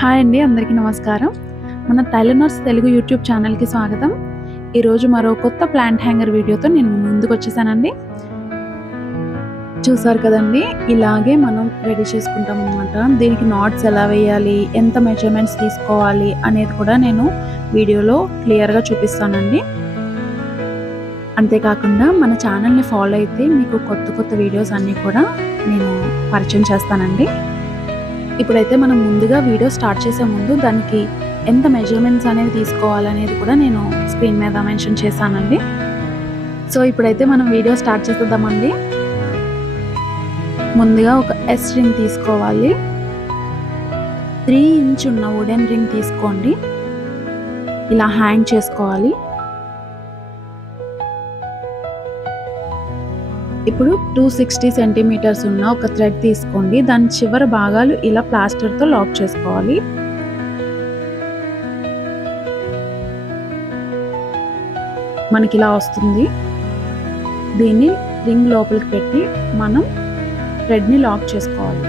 Hi అండి, అందరికీ నమస్కారం. మన టైలర్ తెలుగు యూట్యూబ్ ఛానల్‌కి స్వాగతం. ఈరోజు మరో కొత్త ప్లాంట్ హ్యాంగర్ వీడియోతో నేను మీ ముందుకొచ్చేసానండి. చూసారు కదండీ! ఇలాగే మనం రెడీ చేసుకుంటామనమాట. దీనికి నాట్స్ ఎలా వేయాలి, ఎంత మెజర్‌మెంట్స్ తీసుకోవాలి అనేది కూడా నేను వీడియోలో క్లియర్‌గా చూపిస్తానండి. అంతేకాకుండా మన ఛానల్‌ని ఫాలో అయితే మీకు కొత్త వీడియోస్ అన్నీ కూడా నేను పరిచయం చేస్తానండి. ఇప్పుడైతే మనం ముందుగా వీడియో స్టార్ట్ చేసే ముందు దానికి ఎంత మెజర్మెంట్స్ అనేవి తీసుకోవాలనేది కూడా నేను స్క్రీన్ మీద మెన్షన్ చేశానండి. సో ఇప్పుడైతే మనం వీడియో స్టార్ట్ చేసేద్దామండి. ముందుగా ఒక ఎస్ రింగ్ తీసుకోవాలి. 3 ఇంచ్ ఉన్న వుడెన్ రింగ్ తీసుకోండి. ఇలా హ్యాంగ్ చేసుకోవాలి. ఇప్పుడు 260 సెంటీమీటర్స్ ఉన్న ఒక థ్రెడ్ తీసుకోండి. దాని చివరి భాగాలు ఇలా ప్లాస్టర్తో లాక్ చేసుకోవాలి. మనకి ఇలా వస్తుంది. దీన్ని రింగ్ లోపలికి పెట్టి మనం థ్రెడ్ని లాక్ చేసుకోవాలి.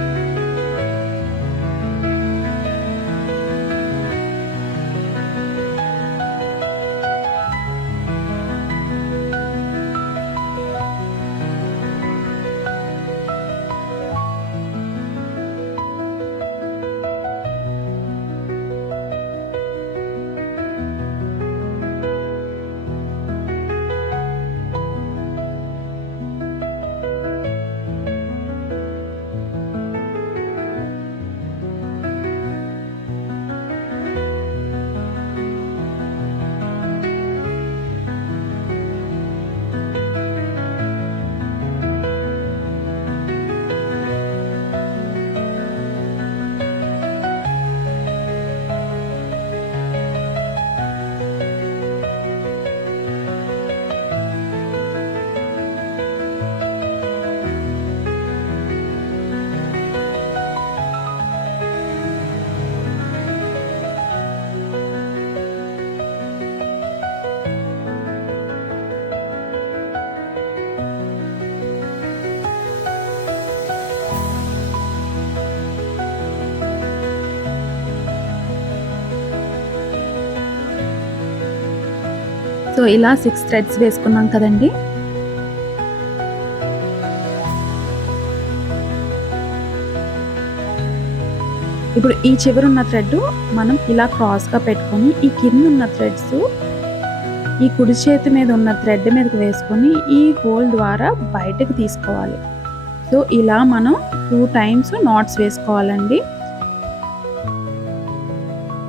సో ఇలా 6 థ్రెడ్స్ వేసుకున్నాం కదండి. ఇప్పుడు ఈ చివరున్న థ్రెడ్ మనం ఇలా క్రాస్గా పెట్టుకొని ఈ కింద ఉన్న థ్రెడ్స్ ఈ కుడి చేతి మీద ఉన్న థ్రెడ్ మీదకి వేసుకొని ఈ హోల్ ద్వారా బయటకు తీసుకోవాలి. సో ఇలా మనం 2 టైమ్స్ నాట్స్ వేసుకోవాలండి.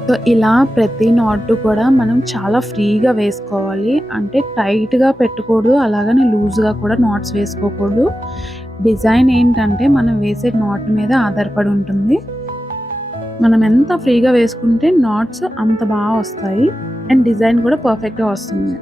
సో ఇలా ప్రతి నాట్ కూడా మనం చాలా ఫ్రీగా వేసుకోవాలి. అంటే టైట్గా పెట్టకూడదు, అలాగని లూజ్గా కూడా నాట్స్ వేసుకోకూడదు. డిజైన్ ఏంటంటే మనం వేసే నాట్ మీద ఆధారపడి ఉంటుంది. మనం ఎంత ఫ్రీగా వేసుకుంటే నాట్స్ అంత బాగా వస్తాయి అండ్ డిజైన్ కూడా పర్ఫెక్ట్గా వస్తుంది.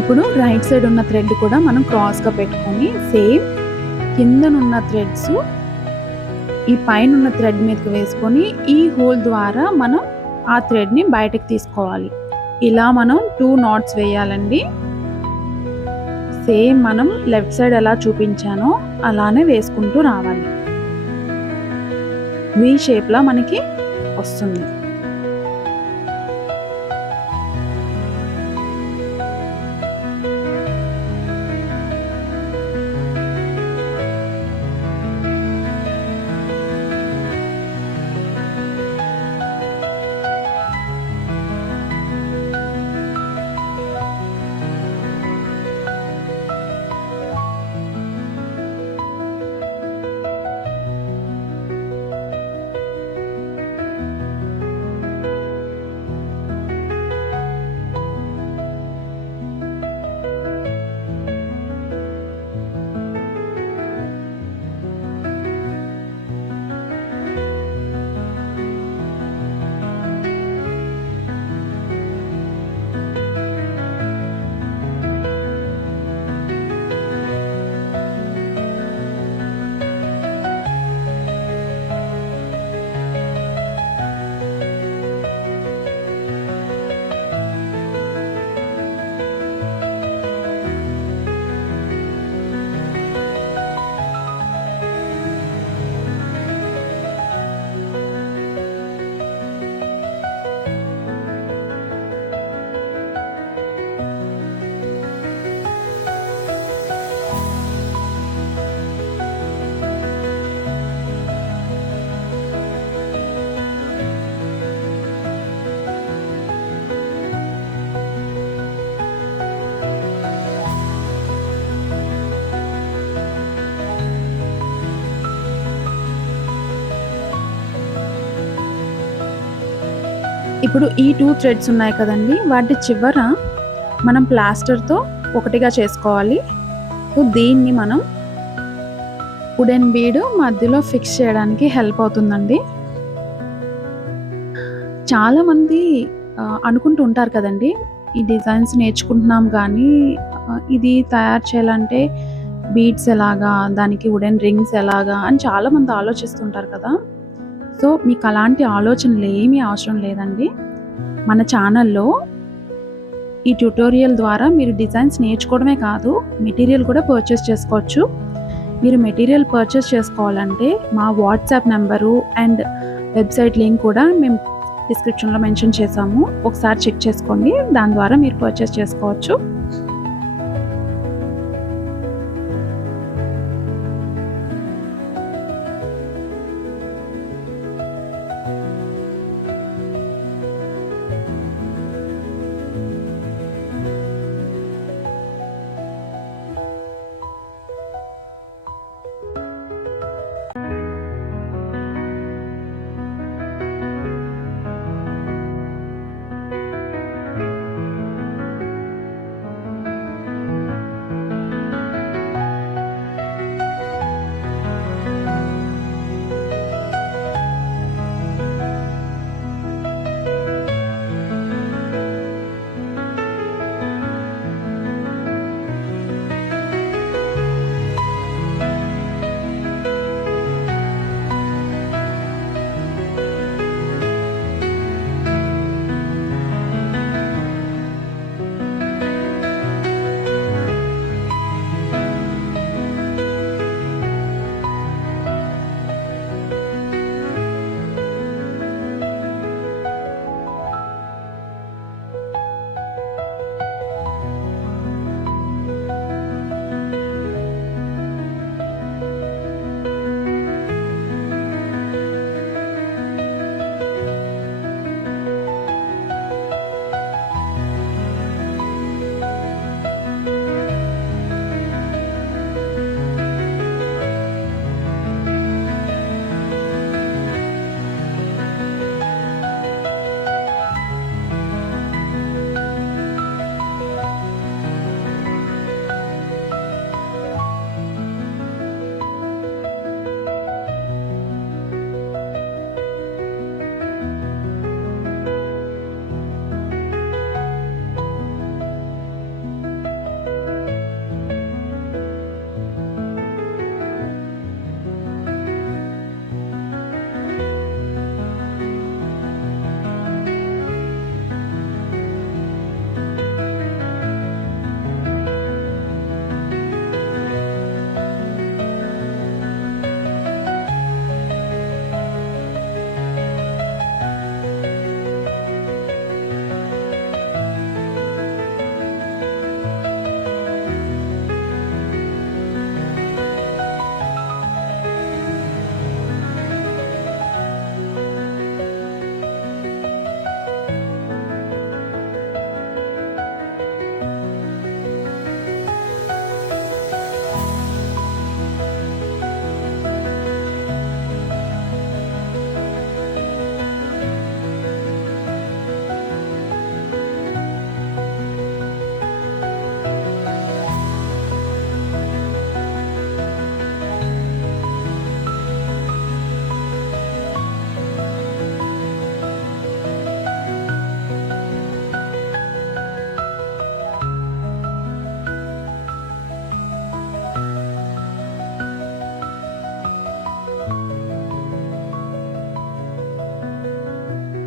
ఇప్పుడు రైట్ సైడ్ ఉన్న థ్రెడ్ కూడా మనం క్రాస్గా పెట్టుకొని సేమ్ కిందనున్న థ్రెడ్స్ ఈ పైన ఉన్న థ్రెడ్ మీదకి వేసుకొని ఈ హోల్ ద్వారా మనం ఆ థ్రెడ్ని బయటకు తీసుకోవాలి. ఇలా మనం 2 నాట్స్ వేయాలండి. సేమ్ మనం లెఫ్ట్ సైడ్ ఎలా చూపించానో అలానే వేసుకుంటూ రావాలి. వి షేప్లా మనకి వస్తుంది. ఇప్పుడు ఈ 2 థ్రెడ్స్ ఉన్నాయి కదండీ! వాటి చివర మనం ప్లాస్టర్‌తో ఒకటిగా చేసుకోవాలి. సో, దీన్ని మనం వుడెన్ బీడ్ మధ్యలో ఫిక్స్ చేయడానికి హెల్ప్ అవుతుందండి. చాలామంది అనుకుంటూ ఉంటారు కదండీ! ఈ డిజైన్స్ నేర్చుకుంటున్నాం కానీ ఇది తయారు చేయాలంటే బీడ్స్ ఎలాగా? దానికి వుడెన్ రింగ్స్ ఎలాగా? అని చాలామంది ఆలోచిస్తుంటారు కదా! సో, మీకు అలాంటి ఆలోచనలేమీ అవసరం లేదండి. మన ఛానల్‌లో ఈ ట్యుటోరియల్ ద్వారా మీరు డిజైన్స్ నేర్చుకోవడమే కాదు, మెటీరియల్ కూడా పర్చేస్ చేసుకోవచ్చు. మీరు మెటీరియల్ పర్చేస్ చేసుకోవాలంటే మా WhatsApp number and website link కూడా మేము డిస్క్రిప్షన్‌లో మెన్షన్ చేశాము. ఒకసారి చెక్ చేసుకోండి. దాని ద్వారా మీరు పర్చేస్ చేసుకోవచ్చు.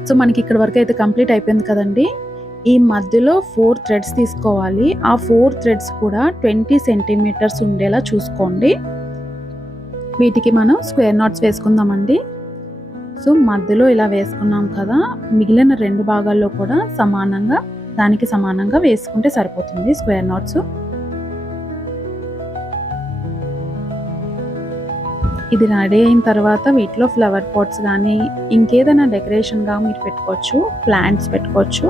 సో, మనకి ఇక్కడి వరకు అయితే కంప్లీట్ అయిపోయింది కదండీ! ఈ మధ్యలో 4 థ్రెడ్స్ తీసుకోవాలి. ఆ 4 థ్రెడ్స్ కూడా 20 సెంటీమీటర్స్ ఉండేలా చూసుకోండి. వీటికి మనం స్క్వేర్ నాట్స్ వేసుకుందామండి. సో, మధ్యలో ఇలా వేసుకున్నాం కదా! మిగిలిన 2 భాగాల్లో కూడా దానికి సమానంగా వేసుకుంటే సరిపోతుంది స్క్వేర్ నాట్స్. ఇది రెడీ అయిన తర్వాత వీటిలో ఫ్లవర్ పాట్స్ గానీ, ఇంకేదైనా డెకరేషన్‌గా మీరు పెట్టుకోవచ్చు. ప్లాంట్స్ పెట్టుకోవచ్చు.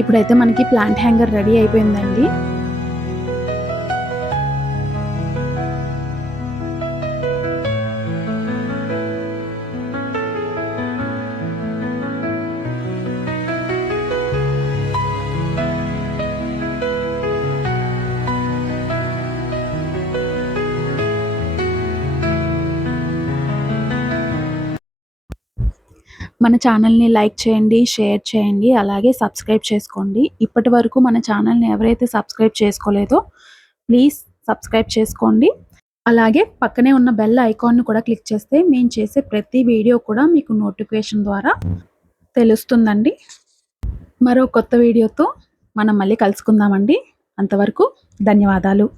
ఇప్పుడైతే మనకి ప్లాంట్ హ్యాంగర్ రెడీ అయిపోయిందండి. మన ఛానల్‌ని లైక్ చేయండి, షేర్ చేయండి, అలాగే సబ్స్క్రైబ్ చేసుకోండి. ఇప్పటివరకు మన ఛానల్‌ని ఎవరైతే సబ్స్క్రైబ్ చేసుకోలేదో ప్లీజ్ సబ్స్క్రైబ్ చేసుకోండి. అలాగే పక్కనే ఉన్న బెల్ ఐకాన్‌ని కూడా క్లిక్ చేస్తే మేము చేసే ప్రతి వీడియో కూడా మీకు నోటిఫికేషన్ ద్వారా తెలుస్తుందండి. మరో కొత్త వీడియోతో మనం మళ్ళీ కలుసుకుందామండి. అంతవరకు ధన్యవాదాలు.